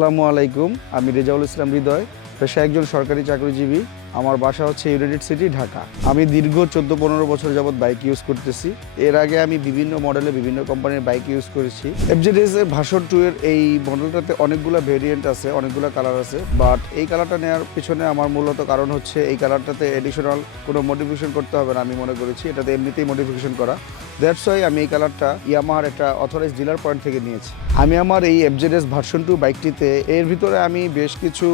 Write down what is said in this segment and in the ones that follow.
আসসালামু আলাইকুম। আমি রেজাউল ইসলাম হৃদয়, পেশায় একজন সরকারি চাকরিজীবী। আমার বাসা হচ্ছে ইউনাইটেড সিটি, ঢাকা। আমি দীর্ঘ 14-15 বছর যাবৎ বাইক ইউজ করতেছি। এর আগে আমি বিভিন্ন মডেলে বিভিন্ন কোম্পানির বাইক ইউজ করেছি। এফজেডএস এর ভার্সন 2 এর এই মডেলটাতে অনেকগুলো ভেরিয়েন্ট আছে, অনেকগুলো কালার আছে। বাট এই কালারটা নেওয়ার পিছনে আমার মূলত কারণ হচ্ছে এই কালারটাতে এডিশনাল কোনো মডিফিকেশন করতে হবে না আমি মনে করেছি। এটাতে এমনিতেই মডিফিকেশন করা। দ্যাটস ওয়াই আমি এই কালারটা ইয়ামাহার একটা অথরাইজড ডিলার পয়েন্ট থেকে নিয়েছি। আমি আমার এই এফজেডএস ভার্সন 2 বাইকটিতে এর ভিতরে আমি বেশ কিছু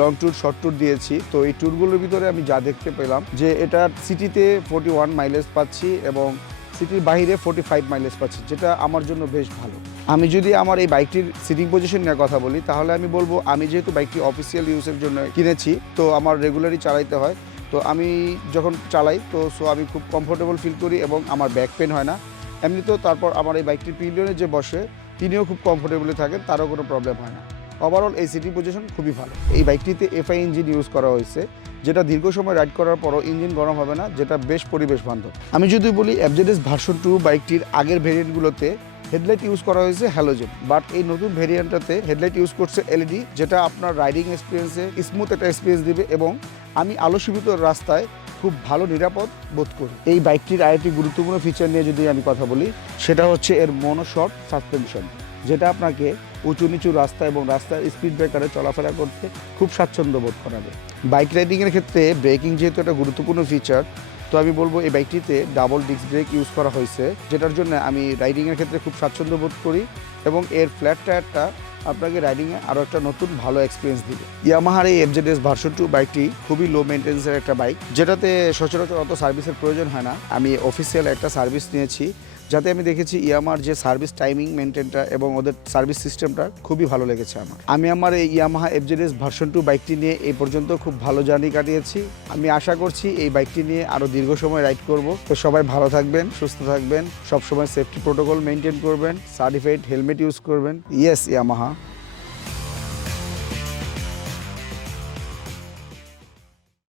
লং ট্যুর, শর্ট ট্যুর দিয়েছি। তো এই ট্যুরগুলোর ভিতরে আমি যা দেখতে পেলাম যে এটা সিটিতে 41 মাইলেজ পাচ্ছি এবং সিটির বাইরে 45 মাইলেজ পাচ্ছি, যেটা আমার জন্য বেশ ভালো। আমি যদি আমার এই বাইকটির সিটিং পজিশন নিয়ে কথা বলি, তাহলে আমি বলবো আমি যেহেতু বাইকটি অফিসিয়াল ইউজের জন্য কিনেছি, তো আমার রেগুলারই চালাইতে হয়। তো আমি যখন চালাই তো আমি খুব কমফোর্টেবল ফিল করি এবং আমার ব্যাক পেন হয় না। এমনিতেও তারপর আমার এই বাইকটির পিলিয়নে যে বসে তিনিও খুব কমফোর্টেবলি থাকেন, তারও কোনো প্রবলেম হয় না। ওভারঅল এই সিটি পজিশন খুবই ভালো। এই বাইকটিতে এফআই ইঞ্জিন ইউজ করা হয়েছে, যেটা দীর্ঘ সময় রাইড করার পরও ইঞ্জিন গরম হবে না, যেটা বেশ পরিবেশ বান্ধব। আমি যদি বলি এফজেডএস ভার্সন 2 বাইকটির আগের ভেরিয়েন্টগুলোতে হেডলাইট ইউজ করা হয়েছে হ্যালোজেন, বাট এই নতুন ভেরিয়েন্টটাতে হেডলাইট ইউজ করছে এলইডি, যেটা আপনার রাইডিং এক্সপিরিয়েন্সে স্মুথ একটা এক্সপিরিয়েন্স দিবে এবং আমি আলোসীমিত রাস্তায় খুব ভালো নিরাপদ বোধ করি। এই বাইকটির আরেকটি গুরুত্বপূর্ণ ফিচার নিয়ে যদি আমি কথা বলি, সেটা হচ্ছে এর মনোশক সাসপেনশন, যেটা আপনাকে উঁচু নিচু রাস্তা এবং রাস্তার স্পিড ব্রেকারে চলাফেরা করতে খুব স্বাচ্ছন্দ্য বোধ করাবে। বাইক রাইডিংয়ের ক্ষেত্রে ব্রেকিং যেহেতু একটা গুরুত্বপূর্ণ ফিচার, তো আমি বলবো এই বাইকটিতে ডাবল ডিস্ক ব্রেক ইউজ করা হয়েছে, যেটার জন্য আমি রাইডিংয়ের ক্ষেত্রে খুব স্বাচ্ছন্দ্য বোধ করি এবং এর ফ্ল্যাট টায়ারটা আপনাকে রাইডিংয়ে আরও একটা নতুন ভালো এক্সপিরিয়েন্স দিবে। ইয়ামাহার এই এফজেডএস ভার্সন 2 বাইকটি খুবই লো মেনটেন্সের একটা বাইক, যেটাতে সচরাচর অত সার্ভিসের প্রয়োজন হয় না। আমি অফিসিয়াল একটা সার্ভিস নিয়েছি, যাতে আমি দেখেছি ইয়ামাহার যে সার্ভিস টাইমিং মেনটেনটা এবং ওদের সার্ভিস সিস্টেমটা খুবই ভালো লেগেছে আমার। আমি আমার এই ইয়ামাহা এফজেডএস ভার্সন 2 বাইকটি নিয়ে এই পর্যন্ত খুব ভালো জার্নি কাটিয়েছি। আমি আশা করছি এই বাইকটি নিয়ে আরও দীর্ঘ সময় রাইড করব। তো সবাই ভালো থাকবেন, সুস্থ থাকবেন, সবসময় সেফটি প্রোটোকল মেনটেন করবেন, সার্টিফাইড হেলমেট ইউজ করবেন। Yes Yamaha.